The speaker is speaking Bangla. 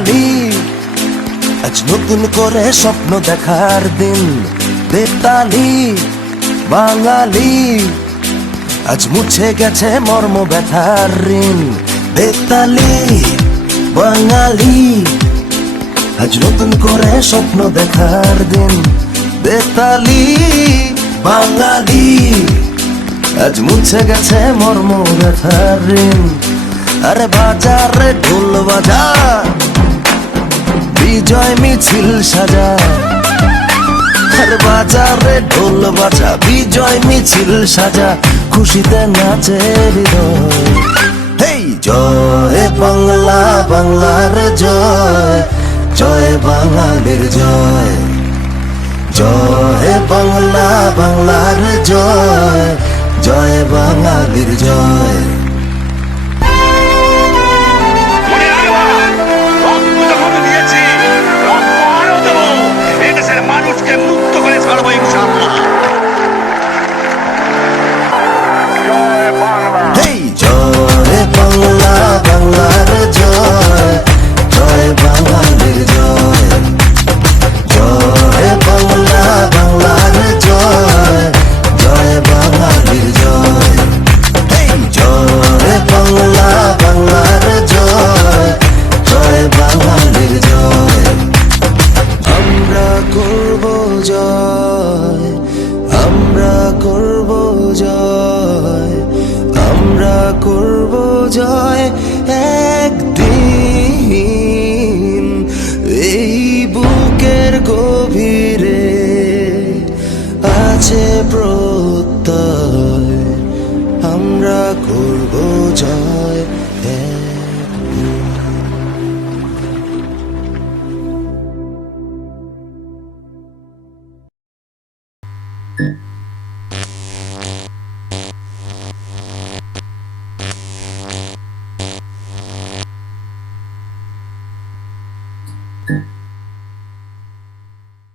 বেতালি, আজ নতুন করে স্বপ্ন দেখার দিন। বেতালি বাঙালি, আজ মুছে গেছে মর্ম ব্যথার ঋণ। বেতালি বাঙালি, আজ নতুন করে স্বপ্ন দেখার দিন। বেতালি বাঙালি, আজ মুছে গেছে মর্ম ব্যথার ঋণ। আরে বাজার রে ঢোল বাজা, বিজয় মিছিল সাজা। আরে বাজার রে ঢোল বাজা, বিজয় মিছিল সাজা, খুশিতে নাচে হৃদয়। হেই জয় বাংলা, বাংলার জয়, জয় বাঙালির জয়। জয় বাংলা, বাংলার জয়, জয় বাঙালির জয়। মানুষকে মুক্ত করে ছাড়বো ইনশাআল্লাহ। জয় বাংলা, বাংলার জয়, জয় বাঙালির জয়। জয় বাংলা, বাংলার জয়, জয় বাঙালির জয়। জয় বাংলা, বাংলার জয়, জয় বাঙালির জয়। আমরা করব জয়, আমরা করব জয়, আমরা করব জয় একদিন। এই বুকের গভীরে আছে প্রত্যয়, আমরা করব জয় একদিন।